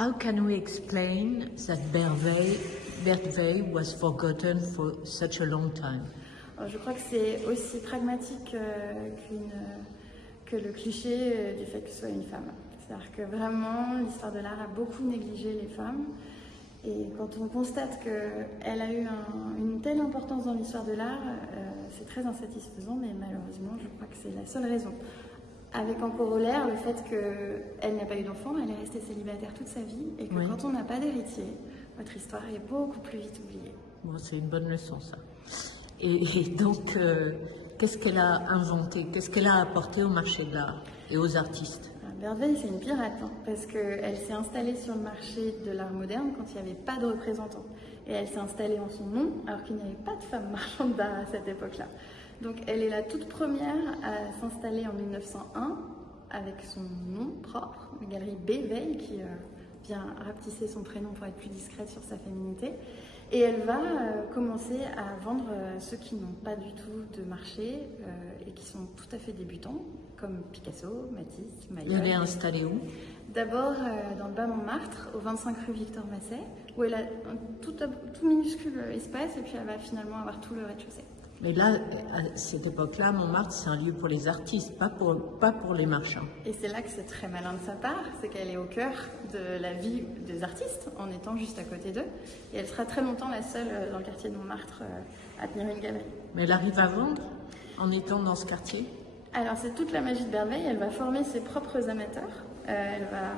How can we explain that Bert Weil was forgotten for such a long time? Alors, je crois que c'est aussi pragmatique que le cliché du fait que ce soit une femme. C'est-à-dire que vraiment, l'histoire de l'art a beaucoup négligé les femmes. Et quand on constate qu'elle a eu une telle importance dans l'histoire de l'art, c'est très insatisfaisant, mais malheureusement, je crois que c'est la seule raison. Avec en corollaire le fait qu'elle n'a pas eu d'enfant, elle est restée célibataire toute sa vie, et que quand on n'a pas d'héritier, votre histoire est beaucoup plus vite oubliée. Bon, c'est une bonne leçon, ça. Et donc, qu'est-ce qu'elle a inventé? Qu'est-ce qu'elle a apporté au marché de l'art et aux artistes? Bert Weil, c'est une pirate, parce qu'elle s'est installée sur le marché de l'art moderne quand il n'y avait pas de représentants. Et elle s'est installée en son nom, alors qu'il n'y avait pas de femme marchande d'art à cette époque-là. Donc elle est la toute première à s'installer en 1901 avec son nom propre, la galerie B. Weil, qui vient rapetisser son prénom pour être plus discrète sur sa féminité. Et elle va commencer à vendre ceux qui n'ont pas du tout de marché et qui sont tout à fait débutants, comme Picasso, Matisse, Maillol. Elle est installée où? D'abord dans le bas Montmartre, au 25 rue Victor Masset, où elle a un tout minuscule espace et puis elle va finalement avoir tout le rez-de-chaussée. Mais là, à cette époque-là, Montmartre, c'est un lieu pour les artistes, pas pour les marchands. Et c'est là que c'est très malin de sa part, c'est qu'elle est au cœur de la vie des artistes, en étant juste à côté d'eux. Et elle sera très longtemps la seule dans le quartier de Montmartre à tenir une galerie. Mais elle arrive à vendre en étant dans ce quartier? Alors c'est toute la magie de Bert Weil, elle va former ses propres amateurs, elle va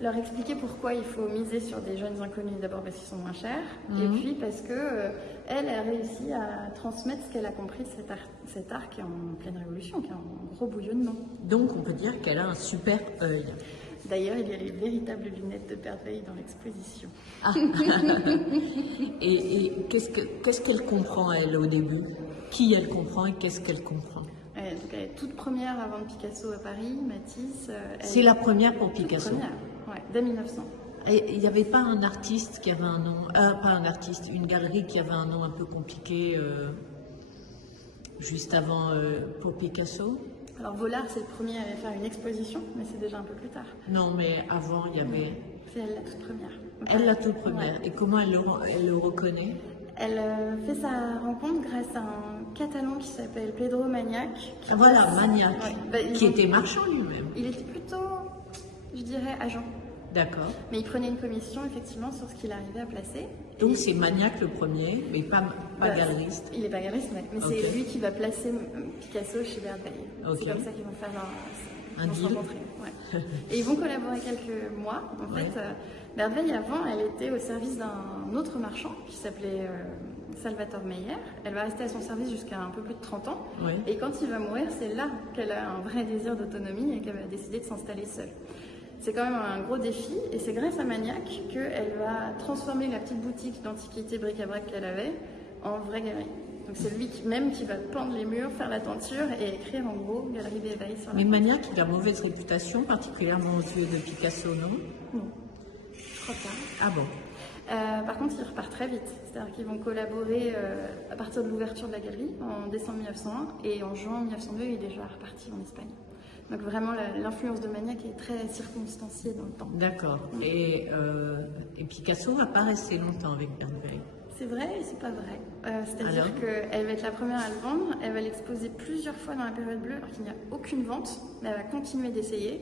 leur expliquer pourquoi il faut miser sur des jeunes inconnus, d'abord parce qu'ils sont moins chers, et puis parce que elle a réussi à transmettre ce qu'elle a compris de cet art qui est en pleine révolution, qui est en gros bouillonnement. Donc on peut dire qu'elle a un super œil. D'ailleurs, il y a les véritables lunettes de Bert Weil dans l'exposition. Ah. Et qu'est-ce qu'elle comprend, elle, au début? Qui elle comprend et qu'est-ce qu'elle comprend? Donc elle est toute première à vendre Picasso à Paris, Matisse. C'est la première pour Picasso? Première, ouais, dès 1900. Et il n'y avait pas un artiste qui avait un nom, pas un artiste, une galerie qui avait un nom un peu compliqué juste avant pour Picasso? Alors Vollard, c'est le premier à faire une exposition, mais c'est déjà un peu plus tard. Non, mais avant, il y avait... C'est elle la toute première. Donc, elle la toute première. Ouais. Et comment elle le reconnaît? Elle fait sa rencontre grâce à un Catalan qui s'appelle Pedro Magnac. Ah voilà, Magnac, qui était marchand lui-même. Il était plutôt, je dirais, agent. D'accord. Mais il prenait une commission, effectivement, sur ce qu'il arrivait à placer. Donc c'est Magnac le premier, mais pas galeriste. Il n'est pas galeriste, mais c'est lui qui va placer Picasso chez Bert Weil. C'est comme ça qu'ils vont faire un deal. Ouais. Et ils vont collaborer quelques mois. En fait, Bert Weil, avant, elle était au service d'un autre marchand qui s'appelait Salvatore Meyer. Elle va rester à son service jusqu'à un peu plus de 30 ans. Ouais. Et quand il va mourir, c'est là qu'elle a un vrai désir d'autonomie et qu'elle va décider de s'installer seule. C'est quand même un gros défi et c'est grâce à Magnac qu'elle va transformer la petite boutique d'antiquité bric-à-brac qu'elle avait en vraie galerie. Donc c'est lui même qui va peindre les murs, faire la tenture et écrire en gros Galerie B. Weil sur la Mais Magnac, il a mauvaise réputation, particulièrement aux yeux de Picasso, non? Non, je crois pas. Ah bon? Par contre, il repart très vite. C'est-à-dire qu'ils vont collaborer à partir de l'ouverture de la galerie en décembre 1901 et en juin 1902, il est déjà reparti en Espagne. Donc vraiment, l'influence de Magnac est très circonstanciée dans le temps. D'accord. Et Picasso ne va pas rester longtemps avec Bert Weil? C'est vrai et c'est pas vrai. C'est-à-dire qu'elle va être la première à le vendre, elle va l'exposer plusieurs fois dans la période bleue alors qu'il n'y a aucune vente, mais elle va continuer d'essayer.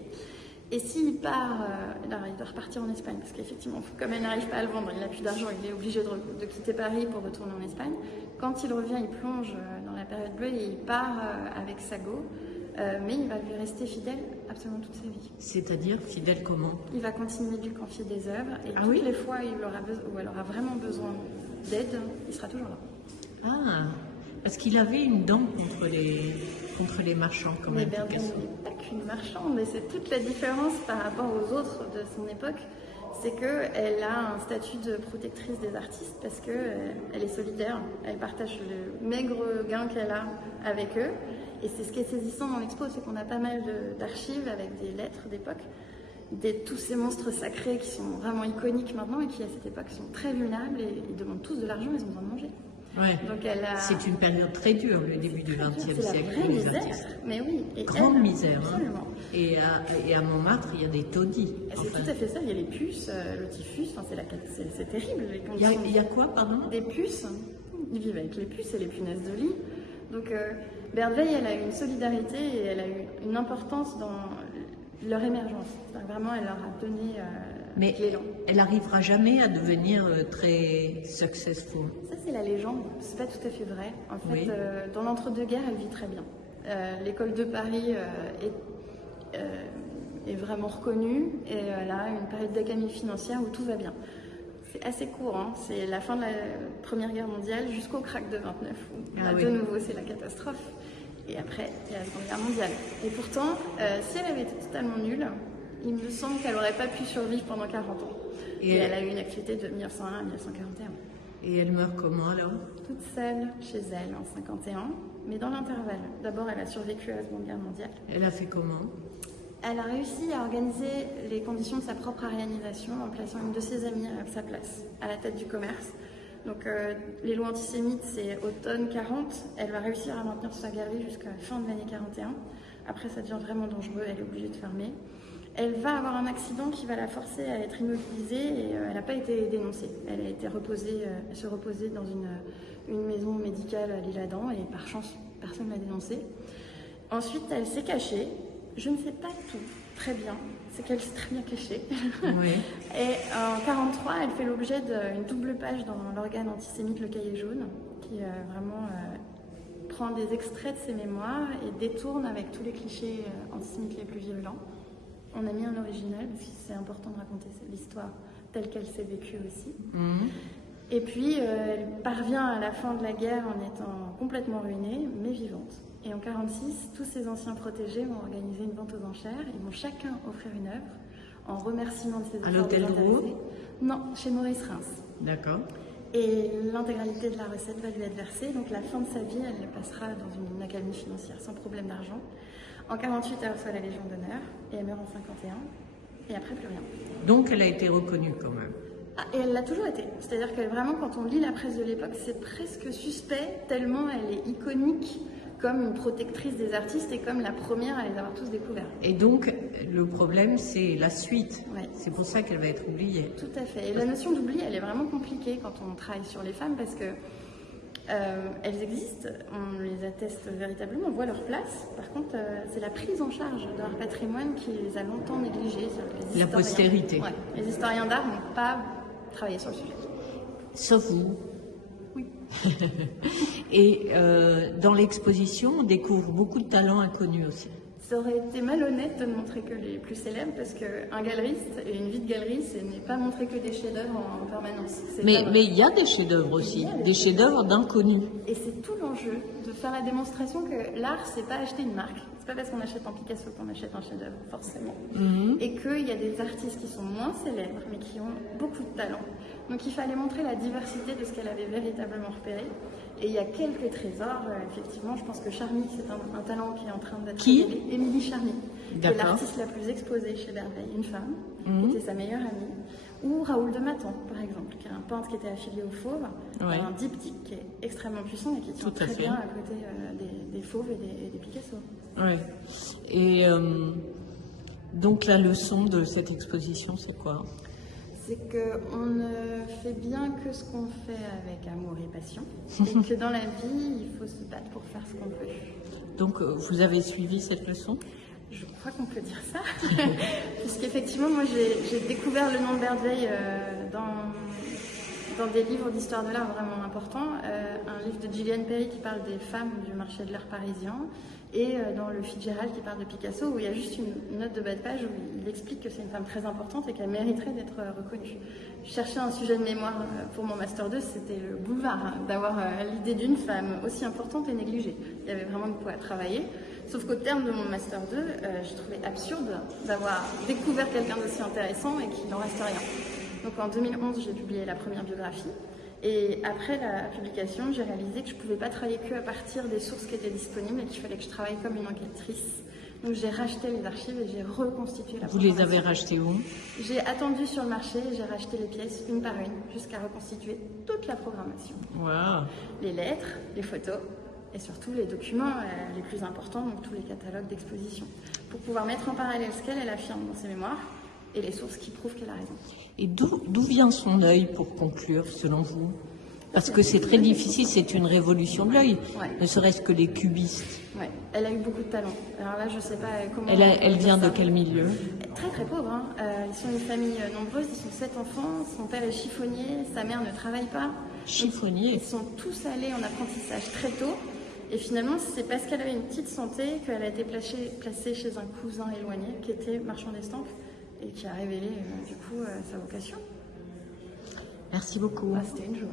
Et s'il part, il doit repartir en Espagne, parce qu'effectivement, comme elle n'arrive pas à le vendre, il n'a plus d'argent, il est obligé de quitter Paris pour retourner en Espagne. Quand il revient, il plonge dans la période bleue et il part avec Sago. Mais il va lui rester fidèle absolument toute sa vie. C'est-à-dire fidèle comment? Il va continuer de lui confier des œuvres et toutes les fois où elle aura vraiment besoin d'aide, il sera toujours là. Ah, parce qu'il avait une dent contre les marchands quand même. Mais Bert Weil n'est pas qu'une marchande, et c'est toute la différence par rapport aux autres de son époque. C'est qu'elle a un statut de protectrice des artistes parce qu'elle est solidaire, elle partage le maigre gain qu'elle a avec eux. Et c'est ce qui est saisissant dans l'expo, c'est qu'on a pas mal d'archives avec des lettres d'époque, tous ces monstres sacrés qui sont vraiment iconiques maintenant et qui à cette époque sont très vulnérables et ils demandent tous de l'argent, ils ont besoin de manger. Ouais. Donc c'est une période très dure, le début du XXe siècle. C'est la vraie misère, mais oui. Et grande misère. Absolument. Hein. Et à Montmartre, il y a des taudis. C'est tout à fait ça, il y a les puces, le typhus, enfin, c'est terrible. Les conditions. Il y a quoi, pardon? Des puces, ils vivent avec les puces et les punaises de lit. Donc Berthe Veille, elle a eu une solidarité et elle a eu une importance dans leur émergence. Vraiment, elle leur a donné mais l'élan. Elle n'arrivera jamais à devenir très successful. Ça, c'est la légende. C'est pas tout à fait vrai. En fait, oui. Dans l'entre-deux-guerres, elle vit très bien. L'école de Paris est vraiment reconnue et elle a une période d'accalmie financière où tout va bien. C'est assez court, hein. C'est la fin de la Première Guerre mondiale jusqu'au krach de 29 où de nouveau c'est la catastrophe. Et après, il y a la Seconde Guerre mondiale. Et pourtant, si elle avait été totalement nulle, il me semble qu'elle n'aurait pas pu survivre pendant 40 ans. Et elle a eu une activité de 1901 à 1941. Et elle meurt comment alors? Toute seule chez elle en 51, mais dans l'intervalle. D'abord, elle a survécu à la Seconde Guerre mondiale. Elle a fait comment? Elle a réussi à organiser les conditions de sa propre réalisation en plaçant une de ses amies à sa place, à la tête du commerce. Donc les lois antisémites, c'est automne 40. Elle va réussir à maintenir sa galerie jusqu'à la fin de l'année 41. Après, ça devient vraiment dangereux, elle est obligée de fermer. Elle va avoir un accident qui va la forcer à être immobilisée et elle n'a pas été dénoncée. Elle a été se reposer dans une maison médicale à l'Isle-Adam et par chance, personne ne l'a dénoncée. Ensuite, elle s'est cachée. Je ne sais pas tout très bien, c'est qu'elle s'est très bien cachée. Oui. Et en 1943, elle fait l'objet d'une double page dans l'organe antisémite Le Cahier jaune, qui vraiment prend des extraits de ses mémoires et détourne avec tous les clichés antisémites les plus virulents. On a mis un original parce que c'est important de raconter l'histoire telle qu'elle s'est vécue aussi. Mmh. Et puis, elle parvient à la fin de la guerre en étant complètement ruinée, mais vivante. Et en 1946, tous ses anciens protégés vont organiser une vente aux enchères. Ils vont chacun offrir une œuvre en remerciement de ses efforts. À l'hôtel Drouot? Non, chez Maurice Reims. D'accord. Et l'intégralité de la recette va lui être versée. Donc la fin de sa vie, elle passera dans une accalmie financière sans problème d'argent. En 1948, elle reçoit la Légion d'honneur et elle meurt en 1951. Et après, plus rien. Donc elle a été reconnue quand même. Ah, et elle l'a toujours été. C'est-à-dire que vraiment, quand on lit la presse de l'époque, c'est presque suspect, tellement elle est iconique comme une protectrice des artistes et comme la première à les avoir tous découverts. Et donc, le problème, c'est la suite. Ouais. C'est pour ça qu'elle va être oubliée. Tout à fait. Et la notion d'oubli, elle est vraiment compliquée quand on travaille sur les femmes parce que elles existent, on les atteste véritablement, on voit leur place. Par contre, c'est la prise en charge de leur patrimoine qui les a longtemps négligées. La postérité. Ouais, les historiens d'art n'ont pas travaillé sur le sujet. Sauf vous. Oui. Et dans l'exposition, on découvre beaucoup de talents inconnus aussi. Ça aurait été malhonnête de ne montrer que les plus célèbres parce qu'un galeriste et une vie de galerie, ce n'est pas montrer que des chefs-d'œuvre en permanence. Mais il y a des chefs-d'œuvre aussi, des chefs-d'œuvre d'inconnus. Et c'est tout l'enjeu de faire la démonstration que l'art, c'est pas acheter une marque. C'est pas parce qu'on achète un Picasso qu'on achète un chef-d'œuvre, forcément. Et qu'il y a des artistes qui sont moins célèbres, mais qui ont beaucoup de talent. Donc il fallait montrer la diversité de ce qu'elle avait véritablement repéré. Et il y a quelques trésors, effectivement. Je pense que Charny, c'est un talent qui est en train d'être révélé. Émilie Charny, qui est l'artiste la plus exposée chez Berthe Veille, une femme, qui était sa meilleure amie. Ou Raoul de Mathan, par exemple, qui est un peintre qui était affilié aux fauves, un diptyque qui est extrêmement puissant et qui tient très bien à côté des fauves et des Picasso. Oui. Et donc la leçon de cette exposition, c'est quoi? C'est qu'on ne fait bien que ce qu'on fait avec amour et passion, et que dans la vie, il faut se battre pour faire ce qu'on peut. Donc vous avez suivi cette leçon? Je crois qu'on peut dire ça, puisqu'effectivement, moi j'ai découvert le nom de Berthe Veille dans des livres d'histoire de l'art vraiment importants. Un livre de Gillian Perry qui parle des femmes du marché de l'art parisien, et dans le Fitzgerald qui parle de Picasso, où il y a juste une note de bas de page où il explique que c'est une femme très importante et qu'elle mériterait d'être reconnue. Je cherchais un sujet de mémoire pour mon Master 2, c'était le boulevard, d'avoir l'idée d'une femme aussi importante et négligée. Il y avait vraiment de quoi travailler. Sauf qu'au terme de mon Master 2, je trouvais absurde d'avoir découvert quelqu'un d'aussi intéressant et qu'il n'en reste rien. Donc en 2011, j'ai publié la première biographie. Et après la publication, j'ai réalisé que je ne pouvais pas travailler que à partir des sources qui étaient disponibles et qu'il fallait que je travaille comme une enquêtrice. Donc j'ai racheté les archives et j'ai reconstitué la Vous les programmation. avez rachetées où? J'ai attendu sur le marché et j'ai racheté les pièces une par une jusqu'à reconstituer toute la programmation. Wow. Les lettres, les photos et surtout les documents les plus importants, donc tous les catalogues d'exposition, pour pouvoir mettre en parallèle ce qu'elle affirme dans ses mémoires et les sources qui prouvent qu'elle a raison. Et d'où vient son œil pour conclure, selon vous? Parce que c'est très difficile, c'est une révolution de l'œil, Ouais. ne serait-ce que les cubistes. Ouais, elle a eu beaucoup de talent. Alors là, je sais pas comment. Elle vient de ça. quel milieu? Très très pauvre. Hein. Ils sont une famille nombreuse, ils sont 7 enfants. Son père est chiffonnier, sa mère ne travaille pas. Chiffonnier. Ils sont tous allés en apprentissage très tôt. Et finalement, c'est parce qu'elle avait une petite santé qu'elle a été placée chez un cousin éloigné qui était marchand d'estampes et qui a révélé du coup sa vocation. Merci beaucoup. C'était une joie.